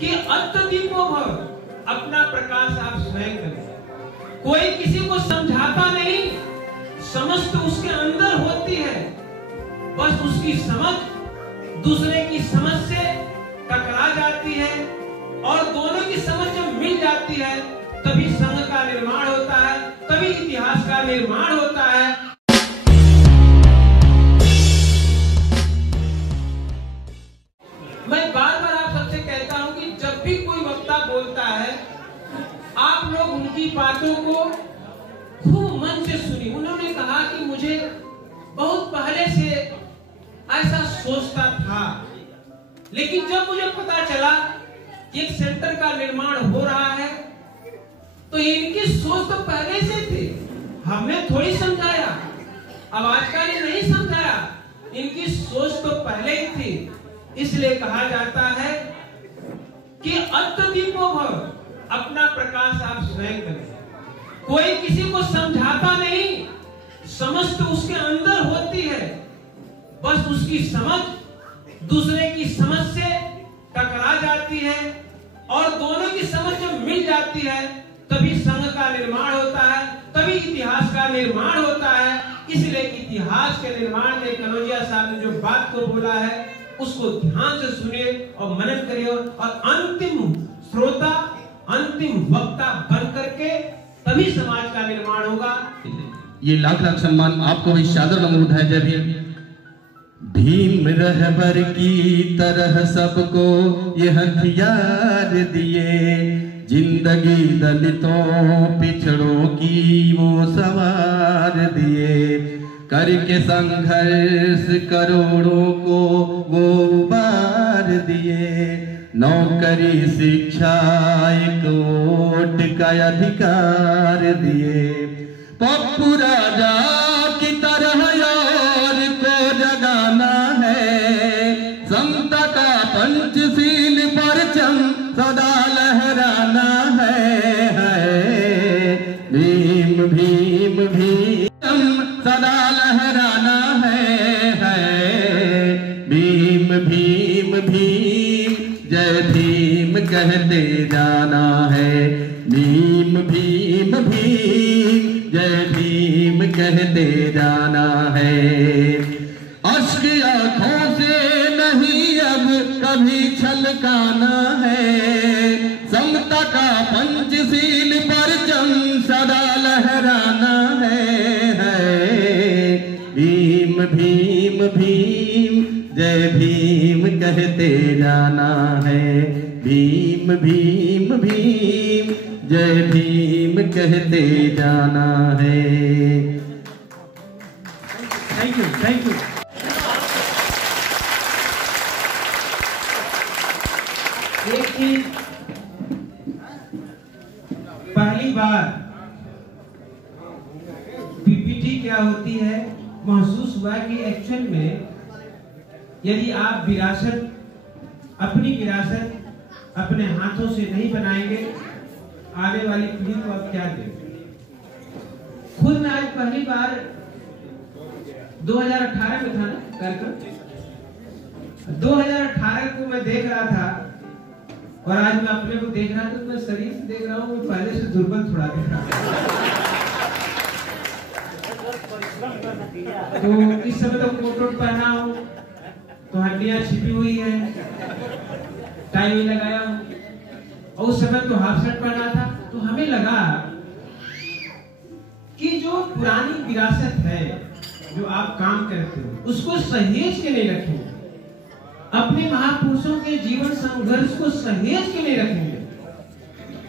कि अत्यदीपो भव, अपना प्रकाश आप स्वयं करें। कोई किसी को समझाता नहीं, समझ तो उसके अंदर होती है, बस उसकी समझ दूसरे की समझ से टकरा जाती है और दोनों की समझ जब मिल जाती है तभी संघ का निर्माण होता है, तभी इतिहास का निर्माण होता है। मैं बार बार आप सबसे कहता हूं कि जब भी कोई वक्ता बोलता है आप लोग उनकी बातों को खूब मन से सुनिए। उन्होंने कहा कि मुझे बहुत पहले से ऐसा सोचता था, लेकिन जब मुझे पता चला कि एक सेंटर का निर्माण हो रहा है तो इनकी सोच तो पहले से थी, हमने थोड़ी समझाया, अब आज का नहीं समझाया, इनकी सोच तो पहले ही थी। इसलिए कहा जाता है कि अत्यदीपो भव, अपना प्रकाश आप स्वयं करें। कोई किसी को समझाता नहीं, समझ तो उसके अंदर होती है, बस उसकी समझ दूसरे की समझ से टकरा जाती है और दोनों की समझ जब मिल जाती है तभी संघ का निर्माण होता है, तभी इतिहास का निर्माण होता है। इसलिए इतिहास के निर्माण में कनौजिया साहब ने जो बात को बोला है उसको ध्यान से सुनिए और मनन करिए और अंतिम श्रोता, अंतिम वक्ता बन करके तभी समाज का निर्माण होगा। ये लाख लाख सम्मान आपको भी सादर नमूद है। जय भीम। भीम रहबर की तरह सबको ये हथियार दिए, जिंदगी दलितों पिछड़ों की वो सवार दिए, करके संघर्ष करोड़ों को वो उबार दिए, नौकरी शिक्षा एक वोट का अधिकार दिए, पप्पू राजा की तरह और को जगाना है, समता का पंचशील परचम सदा लहराना है। भीम भीम भीम सदा लहराना है। भीम भीम भीम जय भीम कहते जाना है। भीम भीम भीम जय भीम कहते जाना है। अश्क आँखों से नहीं अब कभी छलकाना है, समता का पंचशील परचम सदा लहराना है। भीम भीम भीम जय भीम कहते जाना है। भीम भीम भीम जय भीम कहते जाना है। Thank you, thank you. एक चीज पहली बार पीपीटी क्या होती है महसूस हुआ कि एक्चुअल में यदि आप विरासत, अपनी विरासत अपने हाथों से नहीं बनाएंगे आने वाली पीढ़ी को आप क्या देंगे। खुद मैं आज पहली बार 2018 में था ना कार्यक्रम, 2018 को मैं देख रहा था और आज मैं अपने को देख रहा था, तो मैं शरीर से देख रहा हूँ, पहले से दुर्बल थोड़ा दिख रहा तो इस समय तो कोट वोट पहना हूँ तो हड्डियां छिपी हुई है, टाई भी लगाया हूँ, और उस समय तो हाफ शर्ट पहना था। तो हमें लगा कि जो पुरानी विरासत है, जो आप काम करते हो, उसको सहेज के नहीं रखेंगे, अपने महापुरुषों के जीवन संघर्ष को सहेज के नहीं रखेंगे,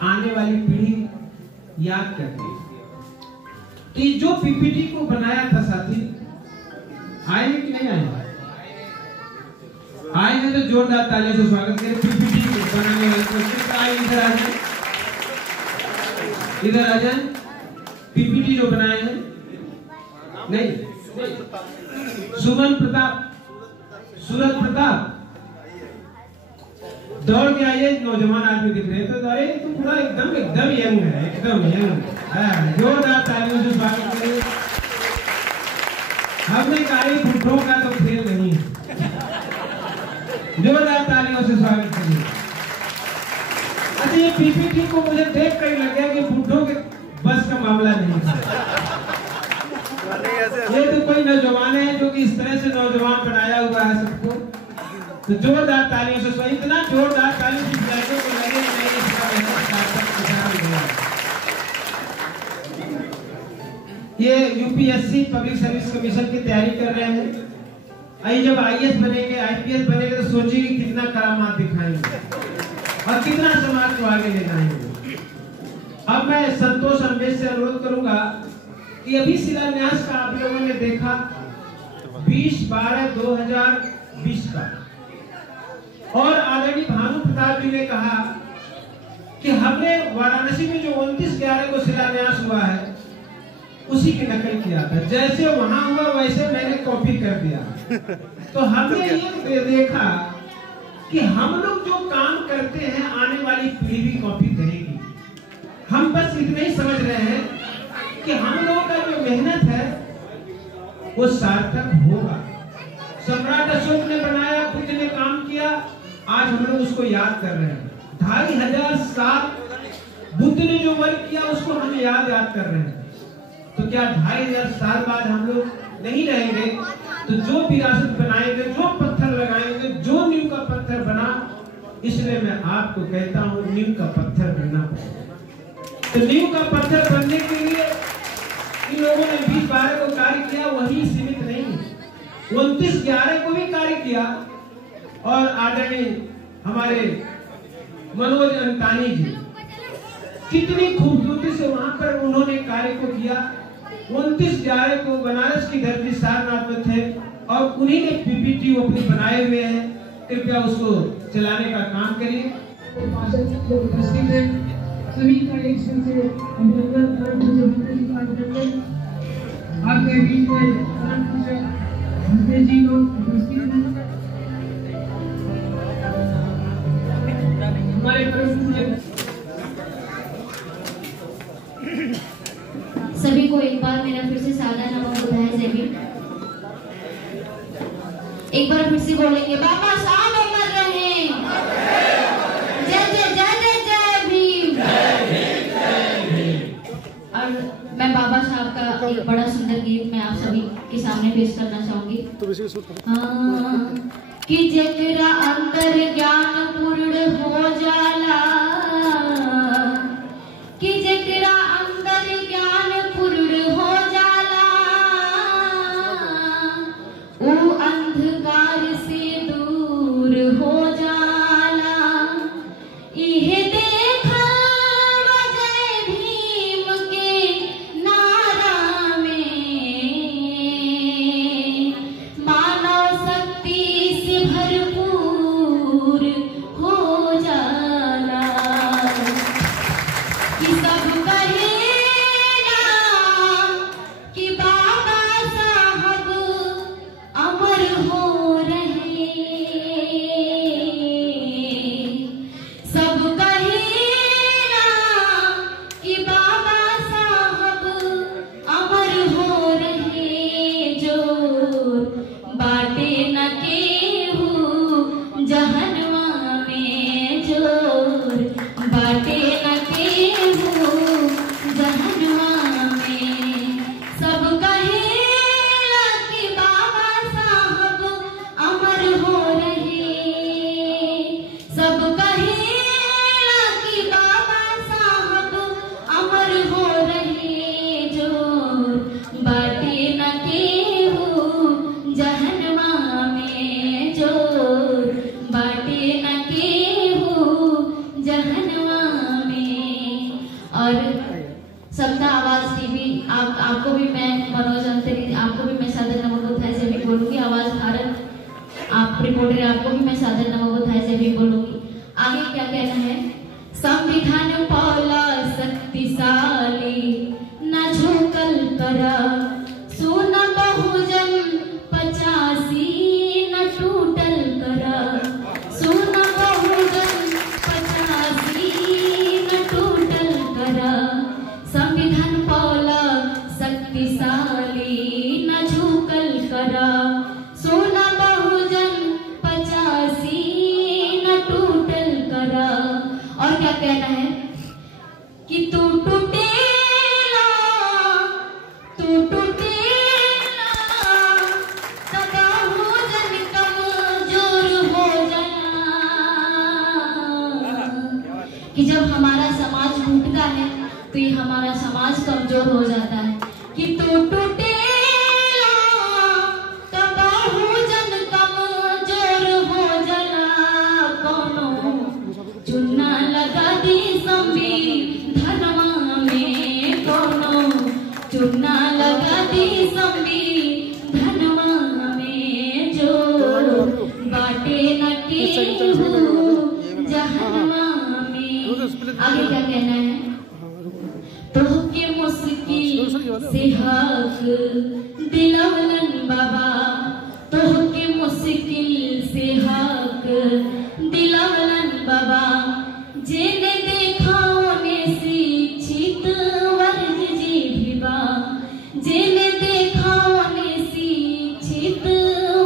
आने वाली पीढ़ी याद करती है। तो जो पीपीटी को बनाया था साथी, आए कि नहीं आए? आए हैं तो जोरदार तालियों से स्वागत करें। पीपीटी को बनाने वाले को आए, इधर आ जाए, इधर आ जाए। पीपीटी जो बनाए हैं, नहीं, सुमन प्रताप, सूरज प्रताप, दौड़ के आइए। नौजवान आदमी दिख रहे हैं तो अरे तो पूरा एकदम यंग है, एकदम यंग। जोरदार तालियों से स्वागत करें। हमने कहा बुढ़ों का तो खेल नहीं है, जोरदार तालियों से स्वागत करिए। ये पीपीटी को मुझे देख कर लग गया कि बुढ़ों के बस का मामला नहीं है। ये तो कोई नौजवान है जो कि इस तरह से नौजवान बनाया हुआ है सबको। तो जोरदार तालियों से इतना जोरदार तालियों से विद्यार्थियों को लगे नहीं इसका ये यूपीएससी पब्लिक सर्विस कमीशन की तैयारी कर रहे हैं। आई जब आईएएस बनेंगे, आईपीएस बनेंगे तो सोचिए कितना करामात दिखाएंगे और कितना समाज को आगे ले जाएंगे। अब मैं संतोष अम्बेश से अनुरोध करूंगा कि अभी शिलान्यास का आप लोगों ने देखा 20/12/2020 का, और आदरणीय भानु प्रताप जी ने कहा कि हमने वाराणसी में जो 29/11 को शिलान्यास हुआ है उसी की नकल किया था। जैसे वहां हुआ वैसे मैंने कॉपी कर दिया। तो हमने ये देखा कि हम लोग जो काम करते हैं आने वाली पीढ़ी भी कॉपी करेगी। हम बस इतना ही समझ रहे हैं कि हम लोगों का जो मेहनत है वो सार्थक होगा। सम्राट अशोक ने बनाया, बुद्ध ने काम किया, आज हम लोग उसको याद कर रहे हैं। 2500 साल बुद्ध ने जो वर्क किया उसको हम याद कर रहे हैं। तो क्या 2500 साल बाद हम लोग नहीं रहेंगे? तो जो विरासत बनाएंगे, जो पत्थर लगाएंगे, जो नींव का पत्थर बना, इसलिए मैं आपको कहता हूँ नींव का पत्थर बनना पड़ेगा। तो नींव का पत्थर बनने के लिए इन लोगों ने 20/12 को कार्य किया, वही सीमित नहीं, 29/11 को भी कार्य किया। और आदरणीय हमारे मनोज अंतानी जी कितनी खूबसूरती से वहां पर उन्होंने कार्य को किया। 29/11 को बनारस की धरती सारनाथ में थे और उन्हीं ने पीपीटी अपनी बनाए हुए हैं। कृपया उसको चलाने का काम करिए। सभी कलेक्शन से आपके बीच में जी लोग उपस्थित हैं। हमारे सभी को एक बार मेरा फिर से सादर नमो बुद्धाय जय भीम। एक बार फिर से बोलेंगे बाबा साहब अमर रहे। जय जय जय जय जय भीम। और मैं बाबा साहब का एक बड़ा सुंदर गीत मैं आप सभी के सामने पेश करना चाहूंगी। कि जेकरा अंतर ज्ञान पूर्ण हो जाला, कि जेकरा अंदर ज्ञान पूर्ण हो जाला, वो अंधकार से दूर हो जाला। इहे देखा जय भीम के नारा में, मानव शक्ति से भरपूर हो जाला। कि सब कहेगा कि बाबा साहब अमर हो रहे। सब कहेगा कि बाबा साहब अमर हो रहे। जो बाटे न केहू जहनवा में, जोर बाटे न केहू जहनवा में। सब कहेगा कि बाबा साहब अमर हो रहे। सब कहेगा कि बाबा साहब अमर हो रहे। जो बाटे न केहू जहनवा में, जोर बाटे न केहू जहनवा में। और समता आवाज टीवी आपको भी मैं मनोज अंतरी, आपको भी मैं सादर नमो बुद्धाय से भी बोलूंगी। आवाज भारत आप रिपोर्टर, आपको भी मैं सादर नमो बुद्धाय से भी बोलूंगी। आगे क्या कहना है? संविधान पौला शक्तिशाली, न झुकल करा, सुन बहुजन 85 न टूटल करा। सुन बहुजन 85 न टूटल करा। संविधान पौला शक्तिशाली, न झुकल करा, सुन बहुजन 85 और क्या कहना है कि तू टूटेला तबाहू जन कमजोर हो जाना। कि जब हमारा समाज टूटता है तो ये हमारा समाज कमजोर हो जाता है। कि तू टूटेला तबाहू जन कमजोर हो जाना। कोनो चुन्ना लगा दी संविधानवा में, कोनो चुन्ना लगा दी संविधानवा में, जो बाटे न केहू जहनवा में। आगे क्या कहना है? तो के मुश्किल से हक दिलवलन बाबा, तो के मुश्किल से हक दिलवलन बाबा। जेने देखा ने शिक्षित वर्ग जी भी बा, जेने देखा ने शिक्षित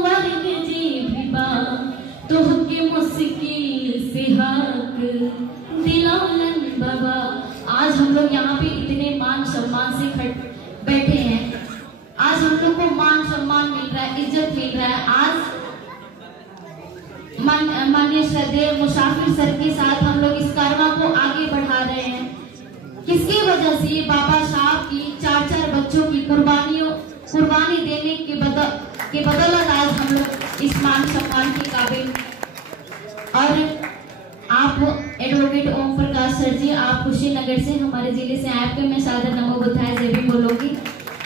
वर्ग जी भी बा। तो के मुश्किल से हक दिलवलन बाबा। आज हम लोग यहाँ पे इतने मान सम्मान से बैठे हैं। आज हम लोग को मान सम्मान मिल रहा है, इज्जत मिल रहा है। आज माननीय श्रद्धेय मुसाफिर सर के साथ हम लोग इस कारवा को आगे बढ़ा रहे हैं। किसकी वजह से? बाबा साहब की 4-4 बच्चों की कुर्बानी देने के बदौलत आज हम लोग इस मान सम्मान के काबिल। और आप एडवोकेट ओम प्रकाश सर जी, आप कुशीनगर से हमारे जिले से आए। आपके मैं सादर नमो बुद्धाय जय भीम बोलूंगी।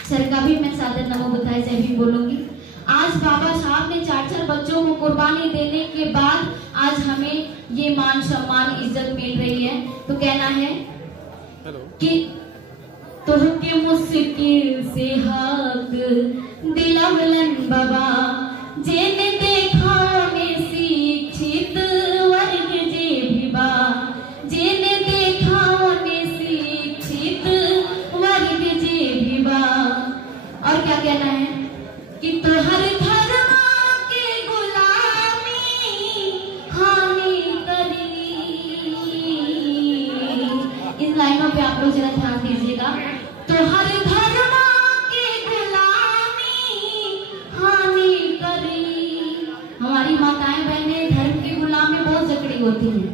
सर का भी मैं सादर नमो बुद्धाय जय भीम बोलूंगी। आज बाबा साहब ने 4-4 बच्चों को कुर्बानी देने के बाद आज हमें ये मान सम्मान इज्जत मिल रही है। तो कहना है कि तुहके मुश्किल से हक दिलवलन बाबा। जेने देखा ने शिक्षित वर्ग जे भी बा, जेने देखा ने शिक्षित वर्ग जे भी बा। और क्या कहना है कि तोहर धर्म के गुलामी हानि करी। इन लाइनों पे आप लोग जरा ध्यान दीजिएगा। तोहर धर्म के गुलामी हानि करी। हमारी माताएं बहनें धर्म के गुलाम में बहुत जकड़ी होती हैं,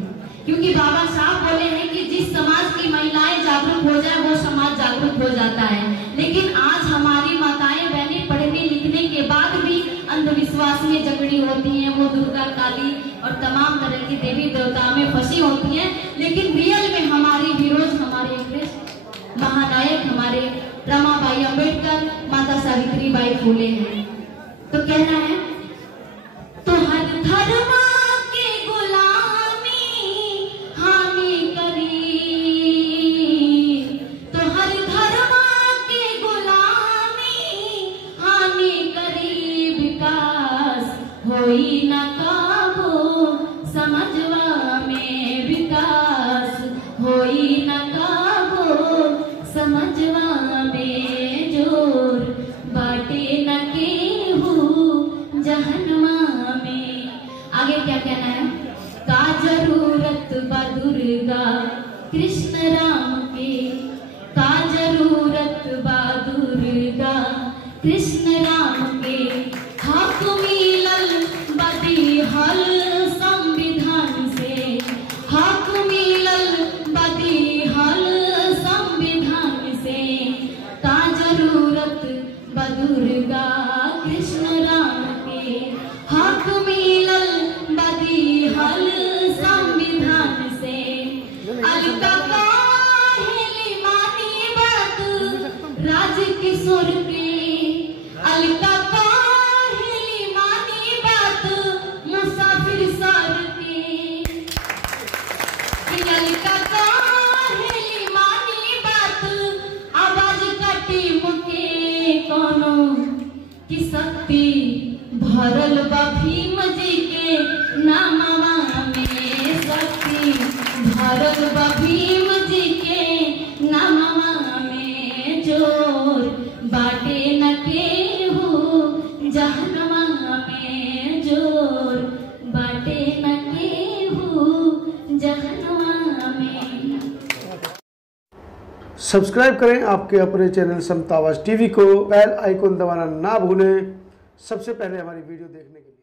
क्योंकि बाबा साहब बोले हैं कि जिस समाज की महिलाएं जागरूक हो जाए वो समाज जागरूक हो जाता है। लेकिन आज हमारी माताएं बहनें पढ़ने लिखने के बाद भी अंधविश्वास में जकड़ी होती हैं। वो दुर्गा काली और तमाम तरह की देवी देवता में फंसी होती हैं। लेकिन रियल में हमारी हीरोज, हमारे महानायक हमारे रमाबाई अंबेडकर, माता सावित्रीबाई फूले हैं। तो कहना है तो हर धर्म के गुलामी हानि करी। तो हर धर्म के गुलामी हानि करी। विकास होई न काबू समझवा में, विकास होई न काबू समझवा में, जोर बाटे न केहू जहनवा में। आगे क्या कहना है? का जरूरत बा दुर्गा कृष्ण राम के, का जरूरत बा दुर्गा कृष्ण राम के। हक मिलल बदिहल संविधान से, हक मिलल बदिहल संविधान से। का जरूरत बा दुर्गा कृष्ण राम के, हक मिलल बदिहल संविधान से। अलका काहेली मानी बात राज किशोर के, अलका काहेली मानी बात मुसाफिर सर के। अलका काहेली मानी बात आवाज का टीम के। कोनो की शक्ति भरल बा भीम जी के नामवा में, शक्ति भरल बा भीम जी के नामवा में, जोर बाटे न केहू जहनवा में, जोर बाटे न केहू जहनवा सब्सक्राइब करें आपके अपने चैनल समता आवाज़ टीवी को, बेल आइकन दबाना ना भूलें सबसे पहले हमारी वीडियो देखने के लिए।